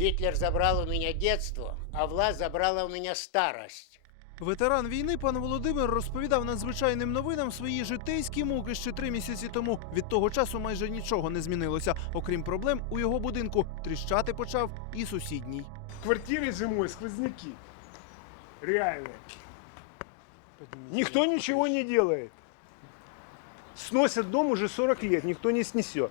Гитлер забрал у меня детство, а власть забрала у меня старость. Ветеран війни пан Володимир розповідав надзвичайним новинам свої житейські муки ще три місяці тому. Від того часу майже нічого не змінилося, окрім проблем у його будинку. Тріщати почав і сусідній. В квартире зимой сквозняки. Реально. Никто ничего не делает. Сносят дом уже 40 лет, никто не снесет.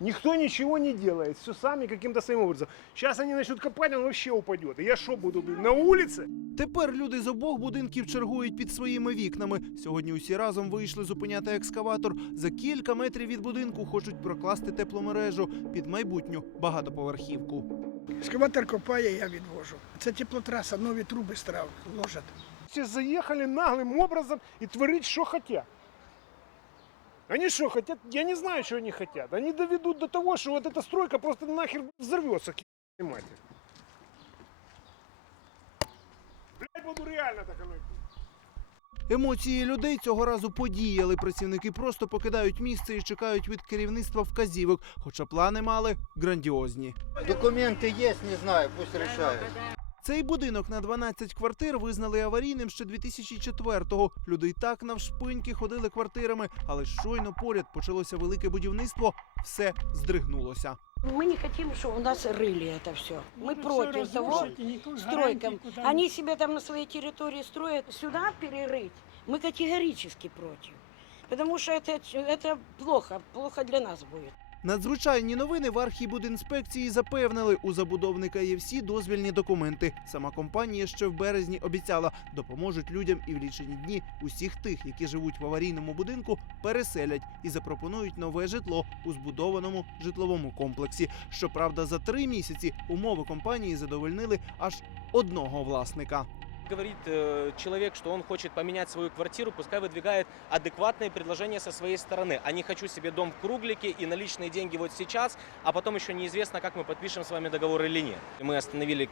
Никто ничего не делает, все сами каким-то своим образом. Сейчас они начнут копать, он вообще упадет. И я что буду, на улице? Тепер люди з обох будинків чергують під своїми вікнами. Сьогодні усі разом вийшли зупиняти екскаватор. За кілька метрів від будинку хочуть прокласти тепломережу під майбутню багатоповерхівку. Ескаватор копає, я відвожу. Це теплотраса, нові труби страв ложать. Все заехали наглым образом и творить, что хотят. Они что хотят? Я не знаю, что они хотят. Они доведут до того, что вот эта стройка просто нахер взорвется, к матери. Блять, буду реально так оно. Емоції людей цього разу подіяли. Працівники просто покидають місце і чекають від керівництва вказівок, хоча плани мали грандіозні. Документы есть, не знаю, пусть решают. Цей будинок на 12 квартир визнали аварійним ще 2004-го. Люди й так навшпиньки ходили квартирами, але щойно поряд почалося велике будівництво, все здригнулося. Мы не хотим, чтобы у нас рыли это все. Мы против того стройкам. Они себе там на своей территории строят. Сюда перерыть мы категорически против. Потому что это, это плохо, плохо для нас будет. Надзвичайні новини в архібудінспекції запевнили, у забудовника є всі дозвільні документи. Сама компанія ще в березні обіцяла, допоможуть людям і в лічені дні усіх тих, які живуть в аварійному будинку, переселять і запропонують нове житло у збудованому житловому комплексі. Щоправда, за три місяці умови компанії задовольнили аж одного власника. Говорит э, человек, что он хочет поменять свою квартиру, пускай выдвигает адекватные предложения со своей стороны. А не хочу себе дом в круглике и наличные деньги вот сейчас, а потом еще неизвестно, как мы подпишем с вами договор или нет. Мы остановили к-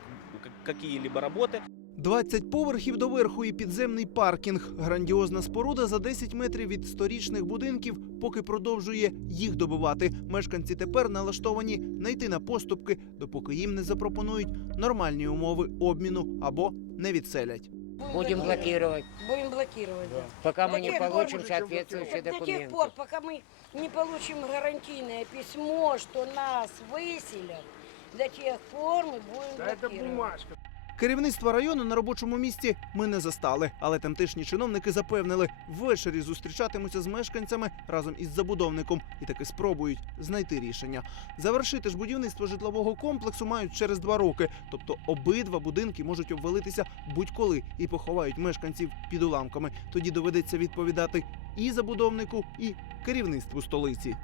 какие-либо работы. 20 поверхів до верху і підземний паркінг. Грандіозна споруда за 10 метрів від сторічних будинків, поки продовжує їх добивати. Мешканці тепер налаштовані не йти на поступки, допоки їм не запропонують нормальні умови обміну або не відселять. Будем блокировать, Будем блокировать. да. пока мы До не тех пор, получим соответствующие До тех документы. пор, пока мы не получим гарантийное письмо, что нас выселят, до тех пор мы будем Да это блокировать. бумажка. Керівництво району на робочому місці ми не застали, але тамтешні чиновники запевнили, ввечері зустрічатимуться з мешканцями разом із забудовником і таки спробують знайти рішення. Завершити ж будівництво житлового комплексу мають через два роки. Тобто обидва будинки можуть обвалитися будь-коли і поховають мешканців під уламками. Тоді доведеться відповідати і забудовнику, і керівництву столиці.